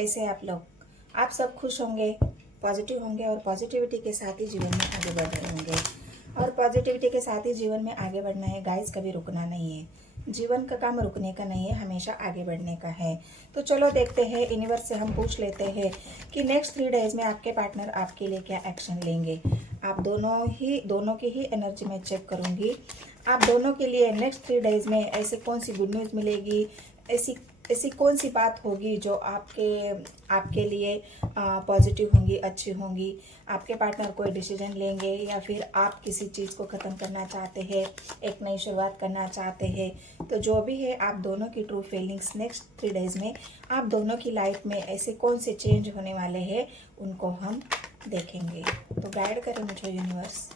कैसे हैं आप लोग? आप सब खुश होंगे, पॉजिटिव होंगे और पॉजिटिविटी के साथ ही जीवन में आगे बढ़ रहे होंगे। और पॉजिटिविटी के साथ ही जीवन में आगे बढ़ना है गाइस, कभी रुकना नहीं है। जीवन का काम रुकने का नहीं है, हमेशा आगे बढ़ने का है। तो चलो देखते हैं, यूनिवर्स से हम पूछ लेते हैं कि नेक्स्ट 3 डेज में आपके पार्टनर आपके लिए क्या एक्शन लेंगे। आप दोनों की ही एनर्जी में चेक करूंगी। आप दोनों के लिए नेक्स्ट 3 डेज में ऐसी कौन सी गुड न्यूज़ मिलेगी, ऐसी कौन सी बात होगी जो आपके लिए पॉजिटिव होंगी, अच्छी होंगी। आपके पार्टनर कोई डिसीजन लेंगे या फिर आप किसी चीज़ को ख़त्म करना चाहते हैं, एक नई शुरुआत करना चाहते हैं। तो जो भी है, आप दोनों की ट्रू फीलिंग्स नेक्स्ट 3 डेज में आप दोनों की लाइफ में ऐसे कौन से चेंज होने वाले हैं, उनको हम देखेंगे। तो गाइड करें मुझे यूनिवर्स।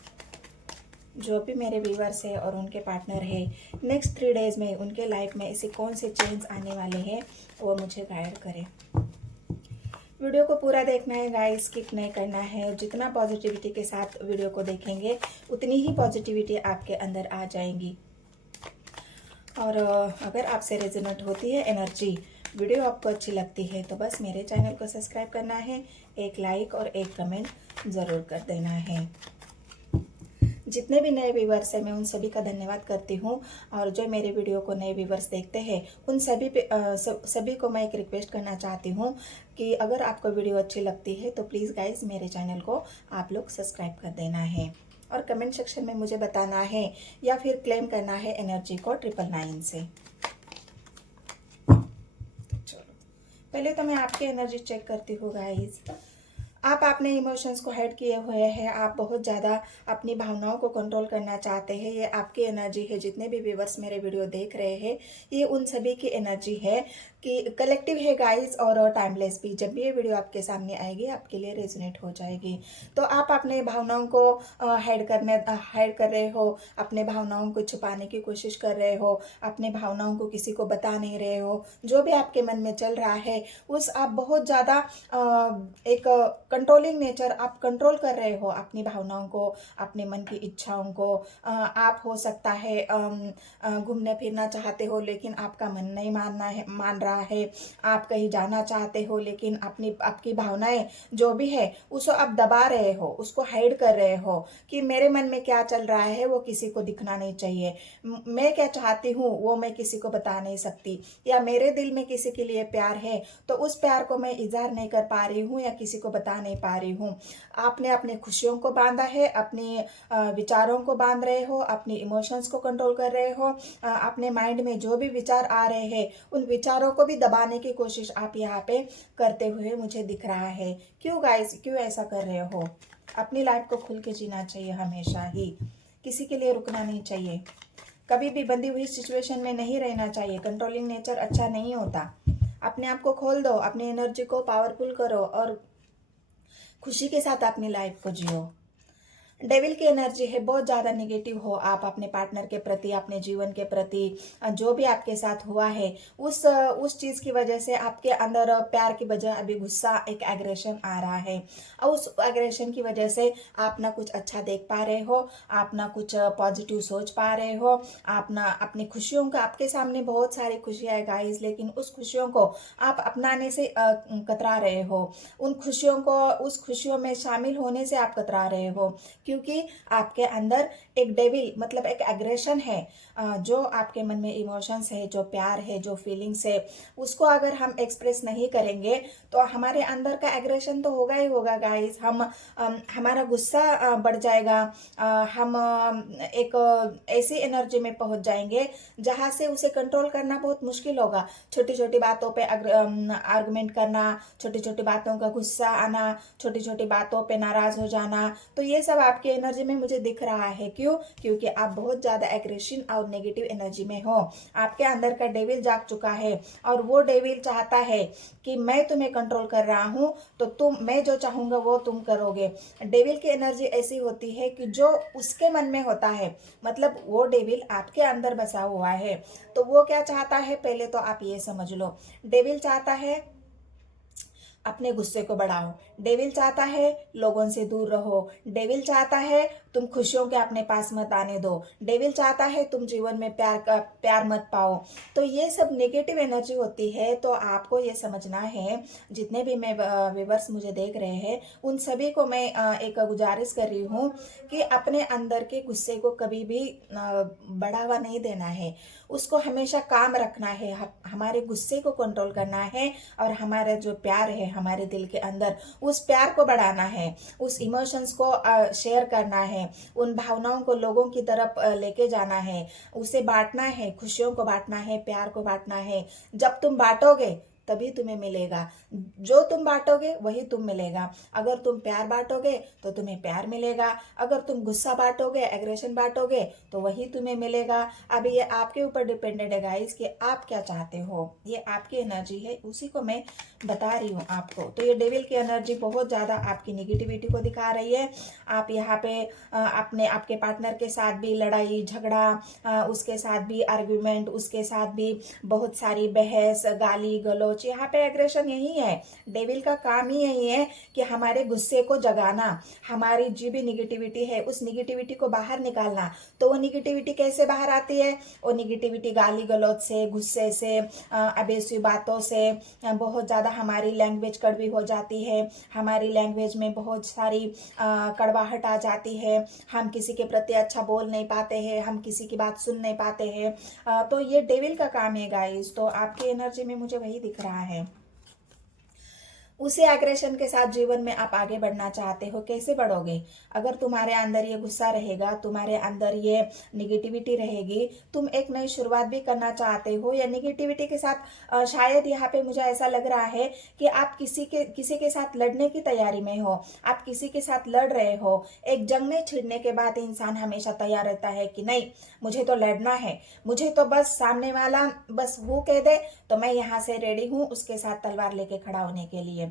जो भी मेरे व्यूवर्स है और उनके पार्टनर है, नेक्स्ट 3 डेज में उनके लाइफ में ऐसे कौन से चेंज आने वाले हैं, वो मुझे गाइड करें। वीडियो को पूरा देखना है गाइस, स्किप नहीं करना है। जितना पॉजिटिविटी के साथ वीडियो को देखेंगे, उतनी ही पॉजिटिविटी आपके अंदर आ जाएंगी। और अगर आपसे रेजोनेट होती है एनर्जी, वीडियो आपको अच्छी लगती है, तो बस मेरे चैनल को सब्सक्राइब करना है, एक लाइक और एक कमेंट ज़रूर कर देना है। जितने भी नए व्यूवर्स हैं, मैं उन सभी का धन्यवाद करती हूँ। और जो मेरे वीडियो को नए व्यूवर्स देखते हैं, उन सभी को मैं एक रिक्वेस्ट करना चाहती हूँ कि अगर आपको वीडियो अच्छी लगती है तो प्लीज़ गाइज मेरे चैनल को आप लोग सब्सक्राइब कर देना है और कमेंट सेक्शन में मुझे बताना है या फिर क्लेम करना है एनर्जी को 999 से। चलो पहले तो मैं आपकी एनर्जी चेक करती हूँ गाइज। आप अपने इमोशंस को हाइड किए हुए हैं, आप बहुत ज़्यादा अपनी भावनाओं को कंट्रोल करना चाहते हैं। ये आपकी एनर्जी है। जितने भी व्यूवर्स मेरे वीडियो देख रहे हैं, ये उन सभी की एनर्जी है कि कलेक्टिव है गाइस और टाइमलेस भी। जब भी ये वीडियो आपके सामने आएगी, आपके लिए रेजोनेट हो जाएगी। तो आप अपने भावनाओं को हाइड कर रहे हो, अपने भावनाओं को छुपाने की कोशिश कर रहे हो, अपने भावनाओं को किसी को बता नहीं रहे हो। जो भी आपके मन में चल रहा है, उस आप बहुत ज़्यादा एक कंट्रोलिंग नेचर, आप कंट्रोल कर रहे हो अपनी भावनाओं को, अपने मन की इच्छाओं को। आप हो सकता है घूमने फिरना चाहते हो, लेकिन आपका मन नहीं मान रहा है। आप कहीं जाना चाहते हो, लेकिन आपकी भावनाएं जो भी है उसको आप दबा रहे हो, उसको हाइड कर रहे हो कि मेरे मन में क्या चल रहा है वो किसी को दिखना नहीं चाहिए। मैं क्या चाहती हूँ वो मैं किसी को बता नहीं सकती, या मेरे दिल में किसी के लिए प्यार है तो उस प्यार को मैं इजहार नहीं कर पा रही हूँ या किसी को बता नहीं पा रही हूँ। आपने अपने खुशियों को बांधा है, अपने विचारों को बांध रहे हो, अपने इमोशंस को कंट्रोल कर रहे हो। अपने माइंड में जो भी विचार आ रहे हैं, उन विचारों को भी दबाने की कोशिश आप यहाँ पे करते हुए मुझे दिख रहा है। क्यों गाइस, क्यों ऐसा कर रहे हो? अपनी लाइफ को खुल के जीना चाहिए हमेशा ही, किसी के लिए रुकना नहीं चाहिए, कभी भी बंधी हुई सिचुएशन में नहीं रहना चाहिए। कंट्रोलिंग नेचर अच्छा नहीं होता। अपने आप को खोल दो, अपनी एनर्जी को पावरफुल करो और खुशी के साथ अपनी लाइफ को जियो। डेविल की एनर्जी है, बहुत ज़्यादा नेगेटिव हो आप अपने पार्टनर के प्रति, अपने जीवन के प्रति। जो भी आपके साथ हुआ है उस चीज़ की वजह से आपके अंदर प्यार की बजाय अभी गुस्सा, एक एग्रेशन आ रहा है। और उस एग्रेशन की वजह से आप ना कुछ अच्छा देख पा रहे हो, आप ना कुछ पॉजिटिव सोच पा रहे हो। आप ना अपनी खुशियों का, आपके सामने बहुत सारी खुशियाँ है गाइस, लेकिन उस खुशियों को आप अपनाने से कतरा रहे हो। उस खुशियों में शामिल होने से आप कतरा रहे हो, क्योंकि आपके अंदर एक डेविल मतलब एक एग्रेशन है। जो आपके मन में इमोशंस है, जो प्यार है, जो फीलिंग्स है, उसको अगर हम एक्सप्रेस नहीं करेंगे तो हमारे अंदर का एग्रेशन तो होगा ही होगा गाइस। हमारा गुस्सा बढ़ जाएगा। हम एक ऐसी एनर्जी में पहुंच जाएंगे जहां से उसे कंट्रोल करना बहुत मुश्किल होगा। छोटी छोटी बातों पे आर्गुमेंट करना, छोटी छोटी बातों का गुस्सा आना, छोटी छोटी बातों पे नाराज हो जाना, तो ये सब आपकी एनर्जी में मुझे दिख रहा है। क्यों? क्योंकि आप बहुत ज़्यादा एग्रेशन और नेगेटिव एनर्जी में हो। आपके अंदर का डेविल जाग चुका है और वो डेविल चाहता है कि मैं तुम्हें कंट्रोल कर रहा हूँ, तो मैं जो चाहूँगा वो तुम करोगे। डेविल की एनर्जी ऐसी होती है कि जो उसके मन में होता है, मतलब वो डेविल आपके अंदर बसा हुआ है। तो वो क्या चाहता है, पहले तो आप ये समझ लो। डेविल चाहता है अपने गुस्से को बढ़ाओ, डेविल चाहता है लोगों से दूर रहो, डेविल चाहता है तुम खुशियों के अपने पास मत आने दो, डेविल चाहता है तुम जीवन में प्यार मत पाओ। तो ये सब नेगेटिव एनर्जी होती है। तो आपको ये समझना है, जितने भी मैं व्यूअर्स मुझे देख रहे हैं उन सभी को मैं एक गुजारिश कर रही हूँ कि अपने अंदर के गुस्से को कभी भी बढ़ावा नहीं देना है, उसको हमेशा काम रखना है, हमारे गुस्से को कंट्रोल करना है और हमारा जो प्यार है हमारे दिल के अंदर, उस प्यार को बढ़ाना है, उस इमोशंस को शेयर करना है, उन भावनाओं को लोगों की तरफ लेके जाना है, उसे बांटना है, खुशियों को बांटना है, प्यार को बांटना है। जब तुम बांटोगे तभी तुम्हें मिलेगा, जो तुम बांटोगे वही तुम मिलेगा। अगर तुम प्यार बांटोगे तो तुम्हें प्यार मिलेगा, अगर तुम गुस्सा बांटोगे, एग्रेशन बांटोगे तो वही तुम्हें मिलेगा। अब ये आपके ऊपर डिपेंडेंट है गाइस कि आप क्या चाहते हो, ये आपकी एनर्जी है, उसी को मैं बता रही हूँ आपको। तो ये डेविल की एनर्जी बहुत ज़्यादा आपकी निगेटिविटी को दिखा रही है। आप यहाँ पे आपके पार्टनर के साथ भी लड़ाई झगड़ा, उसके साथ भी आर्ग्यूमेंट, उसके साथ भी बहुत सारी बहस, गाली गलौज, यहाँ पे एग्रेशन यही है। डेविल का काम ही यही है कि हमारे गुस्से को जगाना, हमारी जो भी निगेटिविटी है उस निगेटिविटी को बाहर निकालना। तो वो निगेटिविटी कैसे बाहर आती है? वो निगेटिविटी गाली गलौज से, गुस्से से, अबेसिव बातों से, बहुत ज़्यादा हमारी लैंग्वेज कड़वी हो जाती है, हमारी लैंग्वेज में बहुत सारी कड़वाहट आ जाती है, हम किसी के प्रति अच्छा बोल नहीं पाते हैं, हम किसी की बात सुन नहीं पाते हैं। तो ये डेविल का काम है गाइस। तो आपकी एनर्जी में मुझे वही दिख रहा है। उसी एग्रेशन के साथ जीवन में आप आगे बढ़ना चाहते हो। कैसे बढ़ोगे? अगर तुम्हारे अंदर ये गुस्सा रहेगा, तुम्हारे अंदर ये निगेटिविटी रहेगी, तुम एक नई शुरुआत भी करना चाहते हो, या निगेटिविटी के साथ शायद यहाँ पे मुझे ऐसा लग रहा है कि आप किसी के साथ लड़ने की तैयारी में हो, आप किसी के साथ लड़ रहे हो। एक जंग में छिड़ने के बाद इंसान हमेशा तैयार रहता है कि नहीं, मुझे तो लड़ना है, मुझे तो बस सामने वाला बस वो कह दे तो मैं यहाँ से रेडी हूँ उसके साथ तलवार लेके खड़ा होने के लिए।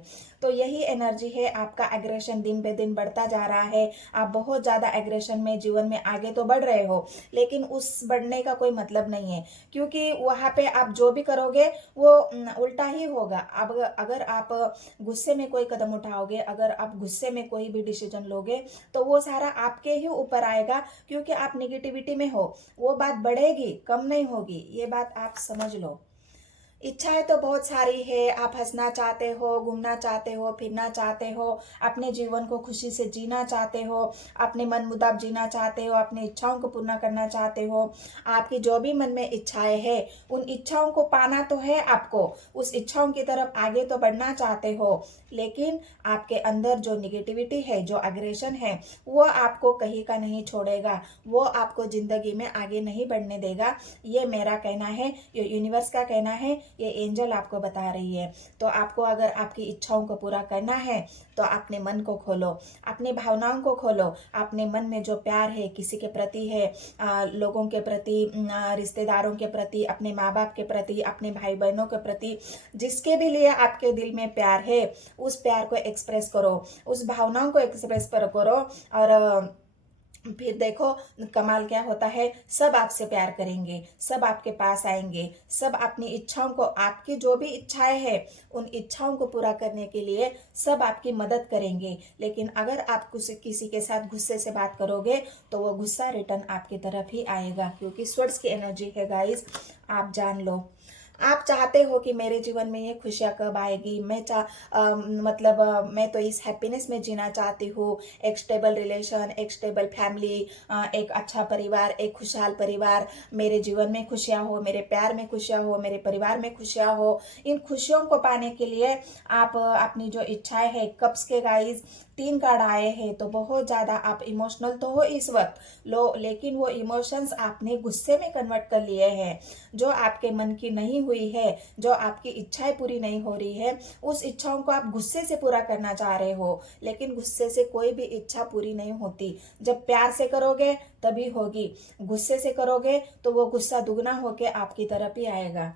तो यही एनर्जी है। आपका एग्रेशन दिन पे दिन बढ़ता जा रहा है, आप बहुत ज्यादा एग्रेशन में जीवन में आगे तो बढ़ रहे हो, लेकिन उस बढ़ने का कोई मतलब नहीं है, क्योंकि वहां पे आप जो भी करोगे वो उल्टा ही होगा। अब अगर आप गुस्से में कोई कदम उठाओगे, अगर आप गुस्से में कोई भी डिसीजन लोगे तो वो सारा आपके ही ऊपर आएगा, क्योंकि आप निगेटिविटी में हो। वो बात बढ़ेगी, कम नहीं होगी, ये बात आप समझ लो। इच्छाएं तो बहुत सारी है, आप हंसना चाहते हो, घूमना चाहते हो, फिरना चाहते हो, अपने जीवन को खुशी से जीना चाहते हो, अपने मन मुताबिक जीना चाहते हो, अपनी इच्छाओं को पूर्ण करना चाहते हो। आपकी जो भी मन में इच्छाएं है उन इच्छाओं को पाना तो है आपको, उस इच्छाओं की तरफ आगे तो बढ़ना चाहते हो, लेकिन आपके अंदर जो निगेटिविटी है, जो एग्रेशन है, वो आपको कहीं का नहीं छोड़ेगा, वो आपको जिंदगी में आगे नहीं बढ़ने देगा। ये मेरा कहना है, ये यूनिवर्स का कहना है, ये एंजल आपको बता रही है। तो आपको अगर आपकी इच्छाओं को पूरा करना है तो अपने मन को खोलो, अपनी भावनाओं को खोलो, अपने मन में जो प्यार है किसी के प्रति है, लोगों के प्रति, रिश्तेदारों के प्रति, अपने माँ बाप के प्रति, अपने भाई बहनों के प्रति, जिसके भी लिए आपके दिल में प्यार है उस प्यार को एक्सप्रेस करो, उस भावनाओं को एक्सप्रेस करो। और फिर देखो कमाल क्या होता है, सब आपसे प्यार करेंगे, सब आपके पास आएंगे, सब अपनी इच्छाओं को, आपकी जो भी इच्छाएं हैं उन इच्छाओं को पूरा करने के लिए सब आपकी मदद करेंगे। लेकिन अगर आप किसी के साथ गुस्से से बात करोगे तो वो गुस्सा रिटर्न आपकी तरफ ही आएगा, क्योंकि स्वर्ड्स की एनर्जी है गाइस, आप जान लो। आप चाहते हो कि मेरे जीवन में ये खुशियाँ कब आएगी, मैं तो इस हैप्पीनेस में जीना चाहती हूँ, एक स्टेबल रिलेशन, एक स्टेबल फैमिली, एक अच्छा परिवार, एक खुशहाल परिवार, मेरे जीवन में खुशियाँ हो, मेरे प्यार में खुशियाँ हो, मेरे परिवार में खुशियाँ हो। इन खुशियों को पाने के लिए आप अपनी जो इच्छाएं है, कप्स के गाइस 3 कार्ड आए हैं, तो बहुत ज़्यादा आप इमोशनल तो हो इस वक्त लो, लेकिन वो इमोशंस आपने गुस्से में कन्वर्ट कर लिए हैं। जो आपके मन की नहीं हुई है, जो आपकी इच्छाएं पूरी नहीं हो रही है, उस इच्छाओं को आप गुस्से से पूरा करना चाह रहे हो, लेकिन गुस्से से कोई भी इच्छा पूरी नहीं होती। जब प्यार से करोगे तभी होगी, गुस्से से करोगे तो वो गुस्सा दुगना होके आपकी तरफ ही आएगा।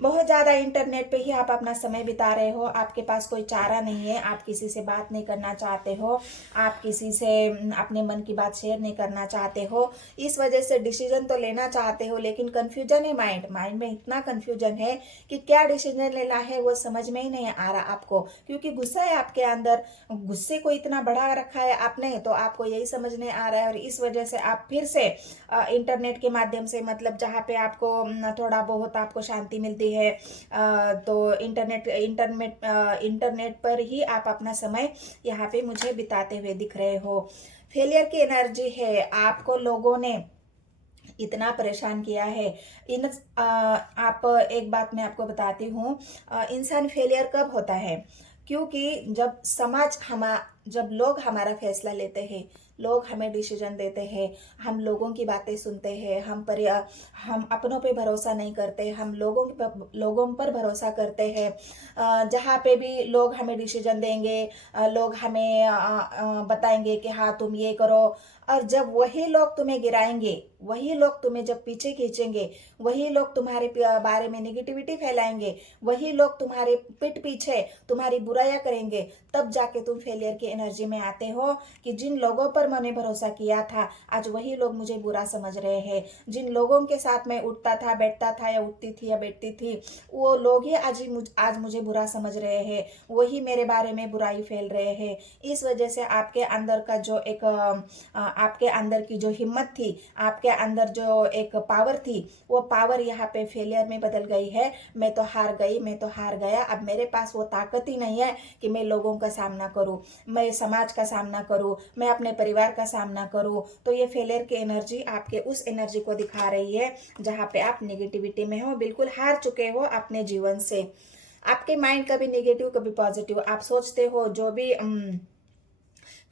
बहुत ज़्यादा इंटरनेट पे ही आप अपना समय बिता रहे हो, आपके पास कोई चारा नहीं है, आप किसी से बात नहीं करना चाहते हो, आप किसी से अपने मन की बात शेयर नहीं करना चाहते हो। इस वजह से डिसीजन तो लेना चाहते हो, लेकिन कन्फ्यूजन है, माइंड में इतना कन्फ्यूजन है कि क्या डिसीजन लेना है वो समझ में ही नहीं आ रहा आपको, क्योंकि गुस्सा है आपके अंदर। गुस्से को इतना बढ़ा रखा है आपने, तो आपको यही समझ नहीं आ रहा है। और इस वजह से आप फिर से इंटरनेट के माध्यम से, मतलब जहाँ पे आपको थोड़ा बहुत आपको शांति मिलती है, तो इंटरनेट पर ही आप अपना समय यहाँ पे मुझे बिताते हुए दिख रहे हो। फेलियर की एनर्जी है, आपको लोगों ने इतना परेशान किया है। आप एक बात मैं आपको बताती हूँ, इंसान फेलियर कब होता है, क्योंकि जब लोग हमारा फैसला लेते हैं, लोग हमें डिसीजन देते हैं, हम लोगों की बातें सुनते हैं, हम अपनों पे भरोसा नहीं करते, हम लोगों पर भरोसा करते हैं। जहाँ पे भी लोग हमें डिसीजन देंगे, लोग हमें बताएंगे कि हाँ तुम ये करो, और जब वही लोग तुम्हें गिराएंगे, वही लोग तुम्हें जब पीछे खींचेंगे, वही लोग तुम्हारे बारे में नेगेटिविटी फैलाएंगे, वही लोग तुम्हारे पीठ पीछे तुम्हारी बुराइयां करेंगे, तब जाके तुम फेलियर की एनर्जी में आते हो कि जिन लोगों पर मैंने भरोसा किया था, आज वही लोग मुझे बुरा समझ रहे हैं। जिन लोगों के साथ मैं उठता था, बैठता था, या उठती थी या बैठती थी, वो लोग ही आज मुझे बुरा समझ रहे हैं, वही मेरे बारे में बुराई फैल रहे हैं। इस वजह से आपके अंदर का जो एक आपके अंदर की जो हिम्मत थी, आपके अंदर जो एक पावर थी, वो पावर यहाँ पे फेलियर में बदल गई है। मैं तो हार गई, मैं तो हार गया, अब मेरे पास वो ताकत ही नहीं है कि मैं लोगों का सामना करूं, मैं समाज का सामना करूं, मैं अपने परिवार का सामना करूं। तो ये फेलियर की एनर्जी आपके उस एनर्जी को दिखा रही है जहाँ पे आप नेगेटिविटी में हो, बिल्कुल हार चुके हो अपने जीवन से। आपके माइंड कभी नेगेटिव कभी पॉजिटिव, आप सोचते हो जो भी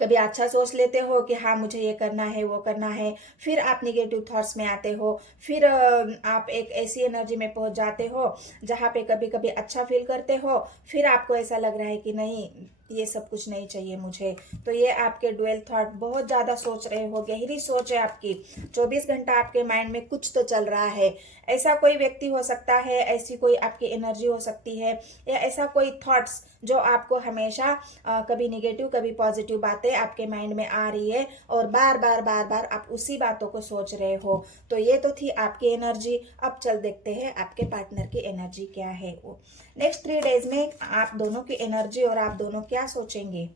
कभी अच्छा सोच लेते हो कि हाँ मुझे ये करना है वो करना है, फिर आप निगेटिव थॉट्स में आते हो, फिर आप एक ऐसी एनर्जी में पहुंच जाते हो जहाँ पे कभी कभी अच्छा फील करते हो, फिर आपको ऐसा लग रहा है कि नहीं ये सब कुछ नहीं चाहिए मुझे। तो ये आपके डुअल थॉट, बहुत ज़्यादा सोच रहे हो, गहरी सोच है आपकी, 24 घंटा आपके माइंड में कुछ तो चल रहा है। ऐसा कोई व्यक्ति हो सकता है, ऐसी कोई आपकी एनर्जी हो सकती है, या ऐसा कोई थॉट्स जो आपको हमेशा कभी निगेटिव कभी पॉजिटिव बातें आपके माइंड में आ रही है, और बार बार बार बार आप उसी बातों को सोच रहे हो। तो ये तो थी आपकी एनर्जी। अब चल देखते हैं आपके पार्टनर की एनर्जी क्या है। वो नेक्स्ट 3 डेज में आप दोनों की एनर्जी और आप दोनों क्या सोचेंगे,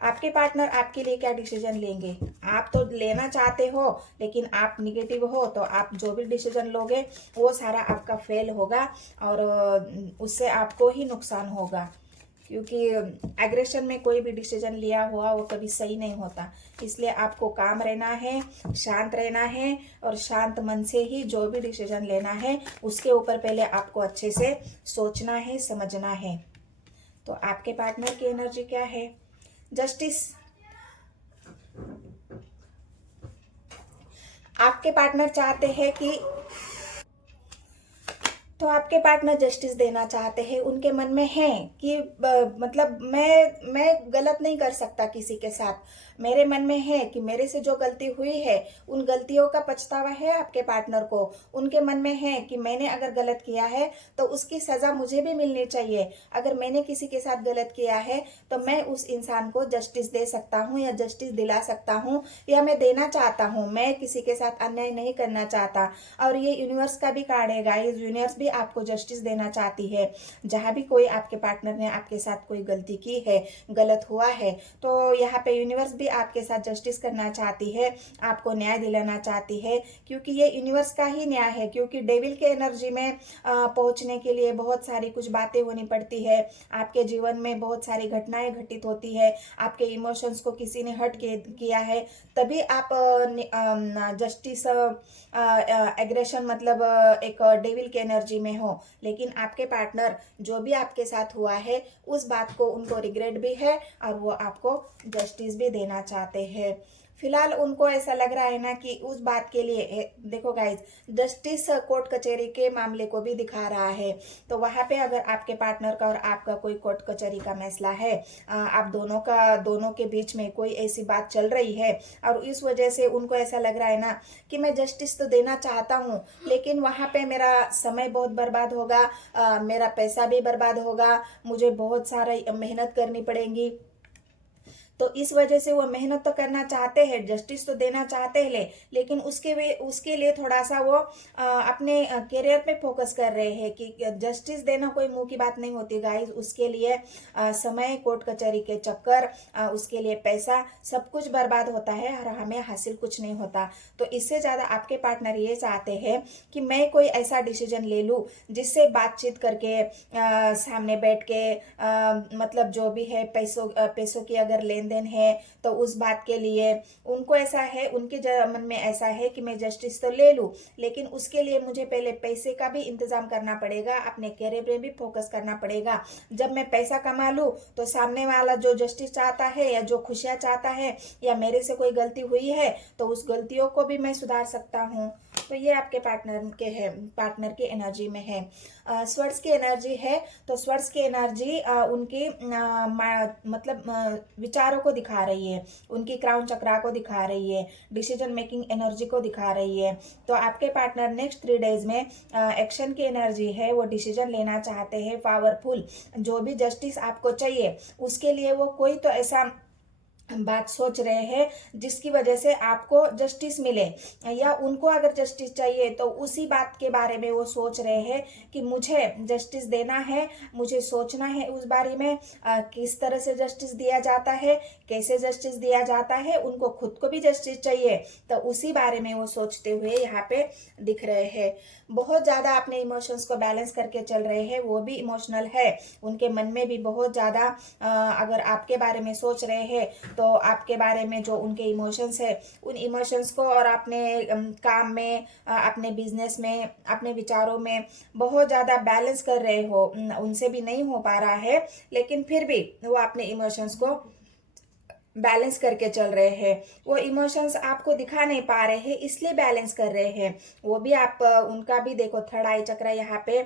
आपके पार्टनर आपके लिए क्या डिसीजन लेंगे। आप तो लेना चाहते हो, लेकिन आप निगेटिव हो, तो आप जो भी डिसीजन लोगे वो सारा आपका फेल होगा, और उससे आपको ही नुकसान होगा, क्योंकि एग्रेशन में कोई भी डिसीजन लिया हुआ वो कभी सही नहीं होता। इसलिए आपको काम रहना है, शांत रहना है, और शांत मन से ही जो भी डिसीजन लेना है उसके ऊपर पहले आपको अच्छे से सोचना है, समझना है। तो आपके पार्टनर की एनर्जी क्या है। जस्टिस, आपके पार्टनर चाहते हैं कि, तो आपके पार्टनर जस्टिस देना चाहते हैं, उनके मन में है कि मतलब मैं गलत नहीं कर सकता किसी के साथ, मेरे मन में है कि मेरे से जो गलती हुई है उन गलतियों का पछतावा है आपके पार्टनर को। उनके मन में है कि मैंने अगर गलत किया है तो उसकी सज़ा मुझे भी मिलनी चाहिए। अगर मैंने किसी के साथ गलत किया है तो मैं उस इंसान को जस्टिस दे सकता हूँ, या जस्टिस दिला सकता हूँ, या मैं देना चाहता हूँ। मैं किसी के साथ अन्याय नहीं करना चाहता। और ये यूनिवर्स का भी कार्ड है गाइस, यूनिवर्स भी आपको जस्टिस देना चाहती है। जहाँ भी कोई आपके पार्टनर ने आपके साथ कोई गलती की है, गलत हुआ है, तो यहाँ पे यूनिवर्स भी आपके साथ जस्टिस करना चाहती है, आपको न्याय दिलाना चाहती है, क्योंकि ये यूनिवर्स का ही न्याय है। क्योंकि डेविल के एनर्जी में पहुंचने के लिए बहुत सारी कुछ बातें होनी पड़ती है, आपके जीवन में बहुत सारी घटनाएं घटित होती है, आपके इमोशंस को किसी ने हर्ट किया है, तभी आप जस्टिस एग्रेशन मतलब एक डेविल के एनर्जी में हो। लेकिन आपके पार्टनर जो भी आपके साथ हुआ है उस बात को उनको रिग्रेट भी है, और वो आपको जस्टिस भी देना चाहते हैं। फिलहाल उनको ऐसा लग रहा है ना कि उस बात के लिए देखो गाइज, जस्टिस कोर्ट कचहरी के मामले को भी दिखा रहा है। तो वहां पे अगर आपके पार्टनर का और आपका कोई कोर्ट कचहरी का मसला है, आप दोनों के बीच में कोई ऐसी बात चल रही है और इस वजह से उनको ऐसा लग रहा है ना कि मैं जस्टिस तो देना चाहता हूँ, लेकिन वहां पे मेरा समय बहुत बर्बाद होगा, मेरा पैसा भी बर्बाद होगा, मुझे बहुत सारा मेहनत करनी पड़ेगी। तो इस वजह से वो मेहनत तो करना चाहते हैं, जस्टिस तो देना चाहते हैं, लेकिन उसके लिए थोड़ा सा वो अपने करियर पे फोकस कर रहे हैं कि जस्टिस देना कोई मुंह की बात नहीं होती गाइस। उसके लिए समय, कोर्ट कचहरी के चक्कर, उसके लिए पैसा, सब कुछ बर्बाद होता है और हमें हासिल कुछ नहीं होता। तो इससे ज़्यादा आपके पार्टनर ये चाहते हैं कि मैं कोई ऐसा डिसीजन ले लूँ जिससे बातचीत करके सामने बैठ के मतलब जो भी है पैसों की अगर लेन देन है तो उस बात के लिए उनको ऐसा है, उनके मन में ऐसा है कि मैं जस्टिस तो ले लूं, लेकिन उसके लिए मुझे पहले पैसे का भी इंतजाम करना पड़ेगा, अपने करियर पे भी फोकस करना पड़ेगा। जब मैं पैसा कमा लूं तो सामने वाला जो जस्टिस चाहता है या जो खुशियां चाहता है या मेरे से कोई गलती हुई है तो उस गलतियों को भी मैं सुधार सकता हूँ। तो ये आपके पार्टनर की एनर्जी में है। स्वर्ड्स की एनर्जी है, तो स्वर्ड्स की एनर्जी उनकी मतलब विचारों को दिखा रही है, उनकी क्राउन चक्रा को दिखा रही है, डिसीजन मेकिंग एनर्जी को दिखा रही है। तो आपके पार्टनर नेक्स्ट 3 डेज में एक्शन की एनर्जी है, वो डिसीजन लेना चाहते हैं पावरफुल। जो भी जस्टिस आपको चाहिए उसके लिए वो कोई तो ऐसा बात सोच रहे हैं जिसकी वजह से आपको जस्टिस मिले, या उनको अगर जस्टिस चाहिए तो उसी बात के बारे में वो सोच रहे हैं कि मुझे जस्टिस देना है, मुझे सोचना है उस बारे में किस तरह से जस्टिस दिया जाता है, कैसे जस्टिस दिया जाता है, उनको खुद को भी जस्टिस चाहिए। तो उसी बारे में वो सोचते हुए यहाँ पे दिख रहे हैं। बहुत ज़्यादा अपने इमोशंस को बैलेंस करके चल रहे हैं, वो भी इमोशनल है, उनके मन में भी बहुत ज़्यादा अगर आपके बारे में सोच रहे हैं तो आपके बारे में जो उनके इमोशंस है उन इमोशंस को और अपने काम में, अपने बिजनेस में, अपने विचारों में बहुत ज़्यादा बैलेंस कर रहे हो, उनसे भी नहीं हो पा रहा है, लेकिन फिर भी वो अपने इमोशंस को बैलेंस करके चल रहे हैं। वो इमोशंस आपको दिखा नहीं पा रहे हैं इसलिए बैलेंस कर रहे हैं। वो भी आप उनका भी देखो, थर्ड आई चक्र यहाँ पे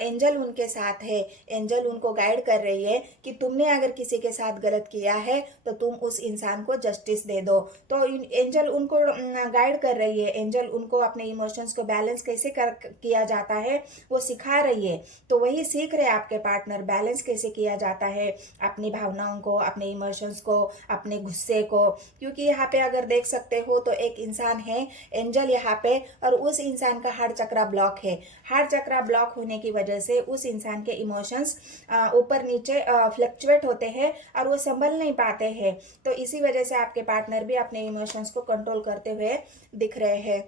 एंजल उनके साथ है। एंजल उनको गाइड कर रही है कि तुमने अगर किसी के साथ गलत किया है तो तुम उस इंसान को जस्टिस दे दो। तो एंजल उनको गाइड कर रही है, एंजल उनको अपने इमोशंस को बैलेंस कैसे किया जाता है वो सिखा रही है। तो वही सीख रहे आपके पार्टनर, बैलेंस कैसे किया जाता है अपनी भावनाओं को, अपने इमोशंस को, अपने गुस्से को। क्योंकि यहाँ पे अगर देख सकते हो तो एक इंसान है एंजल यहाँ पे, और उस इंसान का हार्ट चक्रा ब्लॉक है। हार्ट चक्रा ब्लॉक होने की वजह से उस इंसान के इमोशंस ऊपर नीचे फ्लक्चुएट होते हैं और वो संभल नहीं पाते हैं। तो इसी वजह से आपके पार्टनर भी अपने इमोशंस को कंट्रोल करते हुए दिख रहे हैं।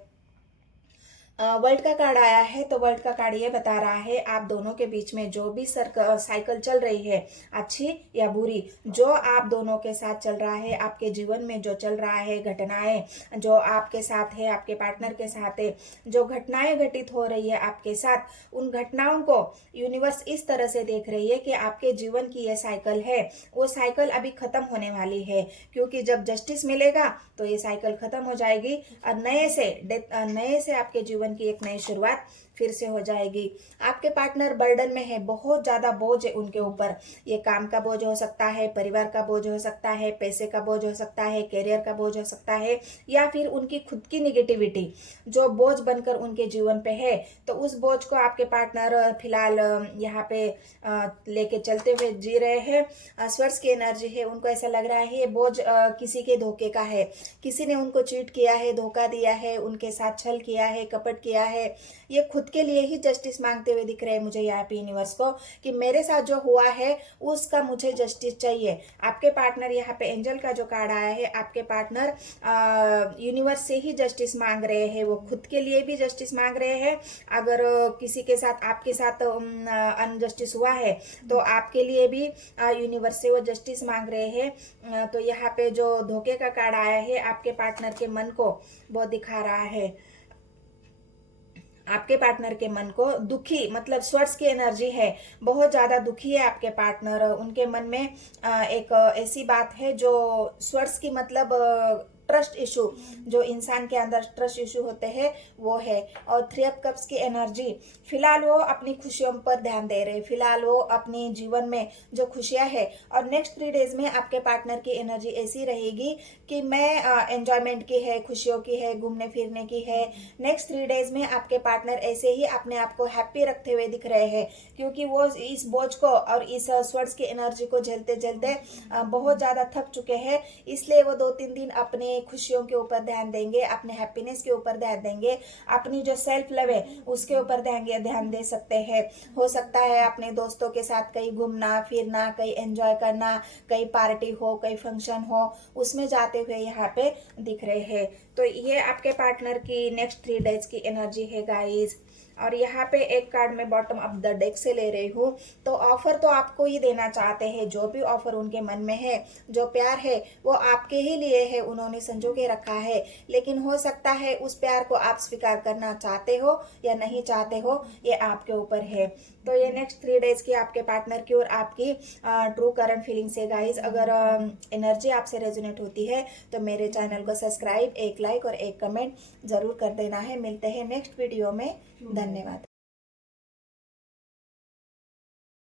वर्ल्ड का कार्ड आया है, तो वर्ल्ड का कार्ड ये बता रहा है आप दोनों के बीच में जो भी साइकिल चल रही है, अच्छी या बुरी, जो आप दोनों के साथ चल रहा है, आपके जीवन में जो चल रहा है, घटनाएं जो आपके साथ है, आपके पार्टनर के साथ है, जो घटनाएं घटित हो रही है आपके साथ, उन घटनाओं को यूनिवर्स इस तरह से देख रही है कि आपके जीवन की ये साइकिल है, वो साइकिल अभी खत्म होने वाली है। क्योंकि जब जस्टिस मिलेगा तो ये साइकिल खत्म हो जाएगी और नए से आपके जीवन की एक नई शुरुआत फिर से हो जाएगी। आपके पार्टनर बर्डन में है, बहुत ज्यादा बोझ है उनके ऊपर। ये काम का बोझ हो सकता है, परिवार का बोझ हो सकता है, पैसे का बोझ हो सकता है, करियर का बोझ हो सकता है, या फिर उनकी खुद की निगेटिविटी जो बोझ बनकर उनके जीवन पे है। तो उस बोझ को आपके पार्टनर फिलहाल यहाँ पे लेके चलते हुए जी रहे हैं। स्वर्ड्स की एनर्जी है, उनको ऐसा लग रहा है ये बोझ किसी के धोखे का है, किसी ने उनको चीट किया है, धोखा दिया है, उनके साथ छल किया है, कपट किया है। ये खुद के लिए ही जस्टिस मांगते हुए दिख रहे हैं मुझे यहाँ पे यूनिवर्स को कि मेरे साथ जो हुआ है उसका मुझे जस्टिस चाहिए। आपके पार्टनर यहाँ पे एंजल का जो कार्ड आया है, आपके पार्टनर यूनिवर्स से ही जस्टिस मांग रहे हैं, वो खुद के लिए भी जस्टिस मांग रहे हैं। अगर किसी के साथ, आपके साथ अनजस्टिस हुआ है तो आपके लिए भी यूनिवर्स से वो जस्टिस मांग रहे हैं। तो यहाँ पे जो धोखे का कार्ड आया है आपके पार्टनर के मन को वो दिखा रहा है। आपके पार्टनर के मन को दुखी, मतलब स्वर्ड्स की एनर्जी है, बहुत ज्यादा दुखी है आपके पार्टनर। उनके मन में एक ऐसी बात है जो स्वर्ड्स की मतलब ट्रस्ट इशू, जो इंसान के अंदर ट्रस्ट इशू होते हैं वो है। और 3 ऑफ कप्स की एनर्जी, फिलहाल वो अपनी खुशियों पर ध्यान दे रहे हैं, फिलहाल वो अपने जीवन में जो खुशियां है। और नेक्स्ट 3 डेज में आपके पार्टनर की एनर्जी ऐसी रहेगी कि मैं एंजॉयमेंट की है, खुशियों की है, घूमने फिरने की है। नेक्स्ट 3 डेज में आपके पार्टनर ऐसे ही अपने आप को हैप्पी रखते हुए दिख रहे हैं, क्योंकि वो इस बोझ को और इस स्वर्ड्स की एनर्जी को झेलते झेलते बहुत ज़्यादा थक चुके हैं। इसलिए वो 2-3 दिन अपने खुशियों के ऊपर ध्यान देंगे, अपने हैप्पीनेस के ऊपर ध्यान देंगे, अपनी जो सेल्फ लव है उसके ऊपर ध्यान दे सकते हैं। हो सकता है अपने दोस्तों के साथ कहीं घूमना फिरना, कहीं एंजॉय करना, कहीं पार्टी हो, कहीं फंक्शन हो, उसमें जाते हुए यहाँ पे दिख रहे हैं। तो ये आपके पार्टनर की नेक्स्ट 3 डेज की एनर्जी है गाइज। और यहाँ पे एक कार्ड मैं बॉटम ऑफ द डेक से ले रही हूँ। तो ऑफर तो आपको ही देना चाहते हैं, जो भी ऑफर उनके मन में है, जो प्यार है वो आपके ही लिए है, उन्होंने संजो के रखा है। लेकिन हो सकता है उस प्यार को आप स्वीकार करना चाहते हो या नहीं चाहते हो, ये आपके ऊपर है। तो ये नेक्स्ट 3 डेज की आपके पार्टनर की और आपकी ट्रू करंट फीलिंग्स है गाइज। अगर एनर्जी आपसे रेजोनेट होती है तो मेरे चैनल को सब्सक्राइब, एक लाइक और एक कमेंट जरूर कर देना है। मिलते हैं नेक्स्ट वीडियो में। धन्यवाद।